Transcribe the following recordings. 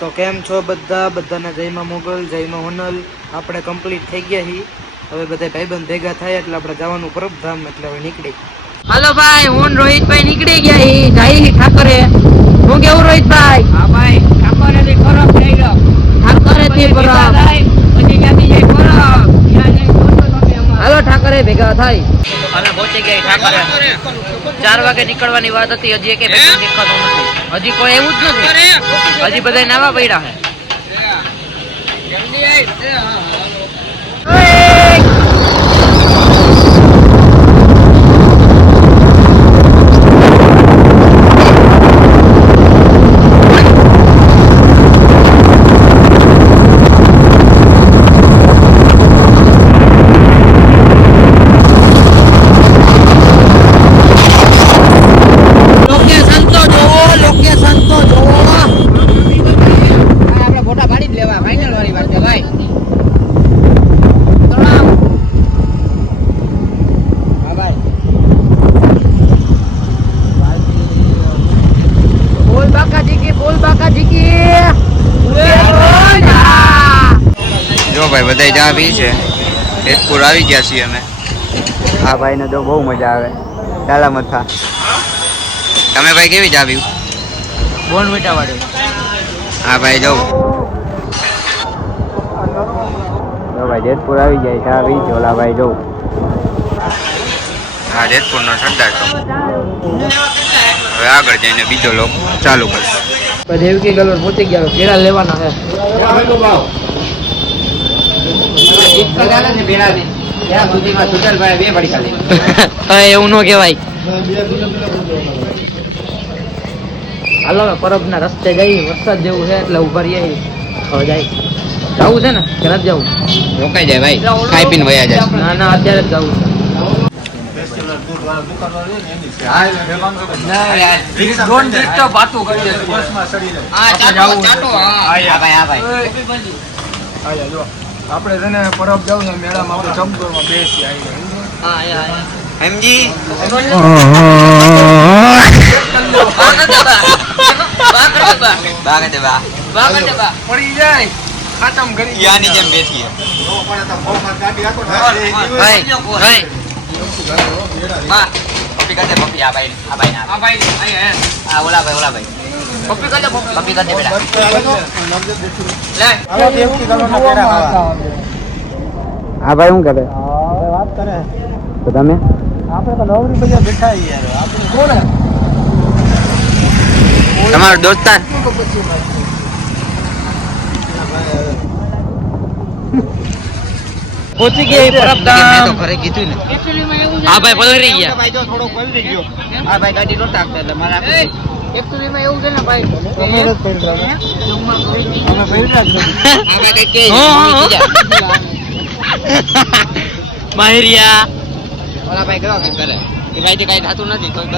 તો કેમ છો બધા? બધાને જયમાં મોગલ જયમાં હોનલ. આપણે કમ્પ્લીટ થઈ ગયા છીએ હવે બધા ભાઈબંધ ભેગા થાય એટલે આપણે જવાનું પરબધામ એટલે હવે નીકળી. હાલો ભાઈ હું રોહિતભાઈ નીકળી ગયા હી. જાય હી ઠાકરે. હું કેવું રોહિતભાઈ? હા ભાઈ ઠાકરે થી ખરાબ થઈ ગયો. ઠાકરે થી ખરાબ પછી ક્યાંથી જાય ખરાબ હાલો ઠાકરે ભેગા થાય. અમે પહોંચી ગયા ઠાકરે. ચાર વાગે નીકળવાની વાત હતી હજી એક ભેગું દેખાતું નથી. હજી કોઈ એવું જ નથી. હજી બધા નવા પડ્યા છે લોકેશન તો જોવો લોકેશન તો જોવો આપણે ફોટા પાડી જ લેવા ફાઇનલ વાળી વાત છે ભાઈ તળાવ હા ભાઈ બોલ બાકાજી કી બોલ બાકાજી કી જો ભાઈ બધા ચા પી છે. જેતપુર આવી ગયા છીએ અમે. આ ભાઈને તો બહુ મજા આવે. ડાલા મથા. તમે ભાઈ કેવી ચા પીવું બોન મીઠા વાળી. હા ભાઈ જો તો ભાઈ જેતપુર આવી જાય ચા પી ઓલા ભાઈ જાઉં હા જેતપુરનો સરદાર ચોક હવે આગળ જઈને બીજો લોક ચાલુ કરશે. દેવકી ગલોર પહોંચી ગયા કેળા લેવાના હા એવું ન કહેવાય. હાલો પરબ પરબના રસ્તે જઈ વરસાદ જેવું છે એટલે ઊભા રહીએ. હવે જાય. જવું છે ને? કે નથી જવું. રોકાઈ જાય ભાઈ. ખાઈ પીને વયા જાય. ના ના અત્યારે જ જવું છે. આપણે છે ને પરબ જાવ ને મેળામાં આપણે ચમકોરમાં બેસી આવીને બા પડી જાય. ખાતમ કરી યાની જેમ બેઠી પપ્પી કાઢે પપ્પી આ ભાઈ આ ભાઈ આ ભાઈ આ ઓલા ભાઈ ઓલા ભાઈ. પપ્પી કાઢે પપ્પી કાઢે બેટા હા ભાઈ શું કરે? વાત કરે તો તમે? આપણે તો નવરી બજાર બેઠા યાર આપણે કોણ તમારો દોસ્તાર પહોંચી ગયા તો પરબધામ ઘરે કીધું ને. હા ભાઈ પલરી ગયા. ભાઈ જો થોડો પલરી ગયો આ ભાઈ ગાડી આપતા એટલે મારા એકચ્યુઅલીમાં એવું છે ને ભાઈ અમે જ નથી ભાઈ કઈ હા, હા, કે માહિરિયા. ઓલા ભાઈ કરો એ કાંઈ કાંઈ થતું નથી કોઈ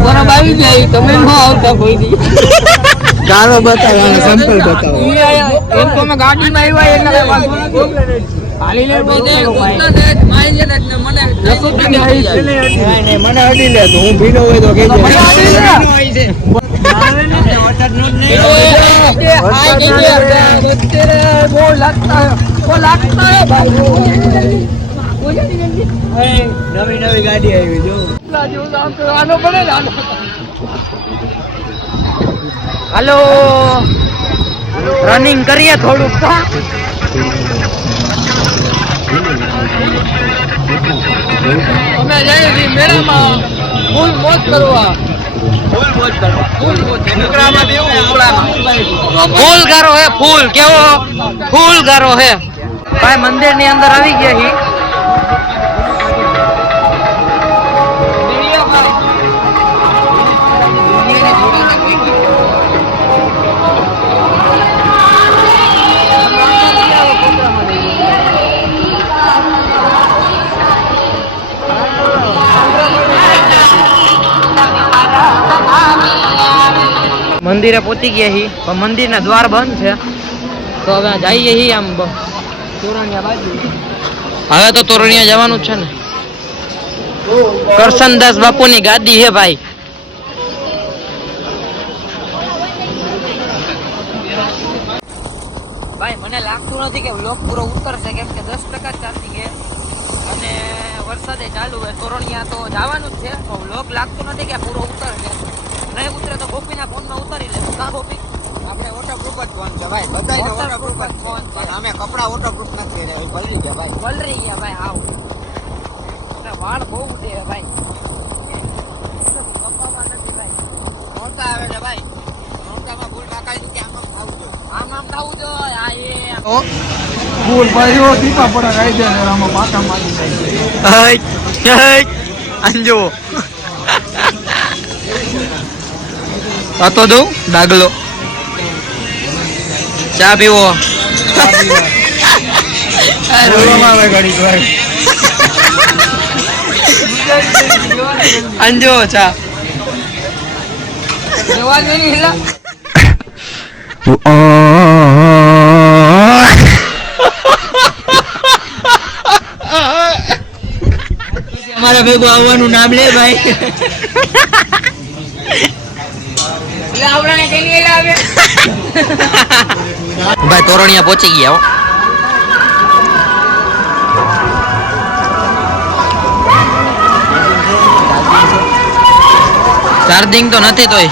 પરબ આવી જાય તમે ન આવતા કોઈ દી ગાળો બતાવો સેમ્પલ બતાવો. એમ તો અમે ગાડીમાં આવ્યા એટલે મને અડી લે. તો હું ભીનો હોય તો કહેજે. નવી નવી ગાડી આવી જો. હાલો. રનિંગ કરીએ થોડુંક તો અમે જઈએ છીએ મેળામાં. ફૂલ મોજ કરવા. ફૂલ ગારો હે ફૂલ. કેવો? ફૂલ ગારો હે. ભાઈ મંદિરની અંદર આવી ગયા હી. મંદિરે પહોંચી ગયા હી. પણ મંદિરના દ્વાર બંધ છે. તો હવે જઈએ હી આમ તોરણિયા બાજુ. હવે તો તોરણિયા જવાનું છે ને. કરશનદાસ બાપુની ગાદી હે ભાઈ. ભાઈ, મને લાગતું નથી કે વ્લોગ પૂરો ઉતરશે, કેમ કે દસ ટકા ચાલતી છે. અને વરસાદે ચાલુ હોય, તોરણિયા તો જવાનું જ છે તો વ્લોગ લાગતું નથી કે પૂરો ઉતરશે. નહીં ઉતરે તો ગોપીના ફોનમાં ઉતારી લે. કા ગોપી? આપણે વોટરપ્રૂફ જ ફોન છે ભાઈ. બધાને વોટરપ્રૂફ જ ફોન છે. અમે કપડા વોટરપ્રૂફ નથી કર્યા ભરી ગયા ભાઈ. વલરી ગયા ભાઈ આવ. વાળ બહુ ઉડે ભાઈ. કપાવા નથી ભાઈ. નોરતા આવે છે ભાઈ. નોરતામાં ભૂલ નાખાય તો કે આમ ખાવું જોઈએ? ફૂલ ભાઈઓ દીપા પડા. ખાઈ દે આમાં પાકા મારી જાય અંજો આ તો દઉં ડાગલો. ચા પીવો. અંજો ચા. અમારા ભેગું આવવાનું નામ લે ભાઈ. ભાઈ તોરણિયા પહોંચી ગયા હો. ચાર્જિંગ તો નથી તોય.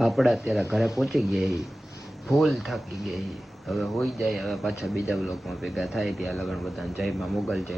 આપણે અત્યારે ઘરે પહોંચી ગયા ફૂલ થાકી ગયા હવે હોઈ જાય, હવે પાછા બીજા બ્લોકમાં ભેગા થાય ત્યાં લગન બધાને. જયમાં મોગલ, જય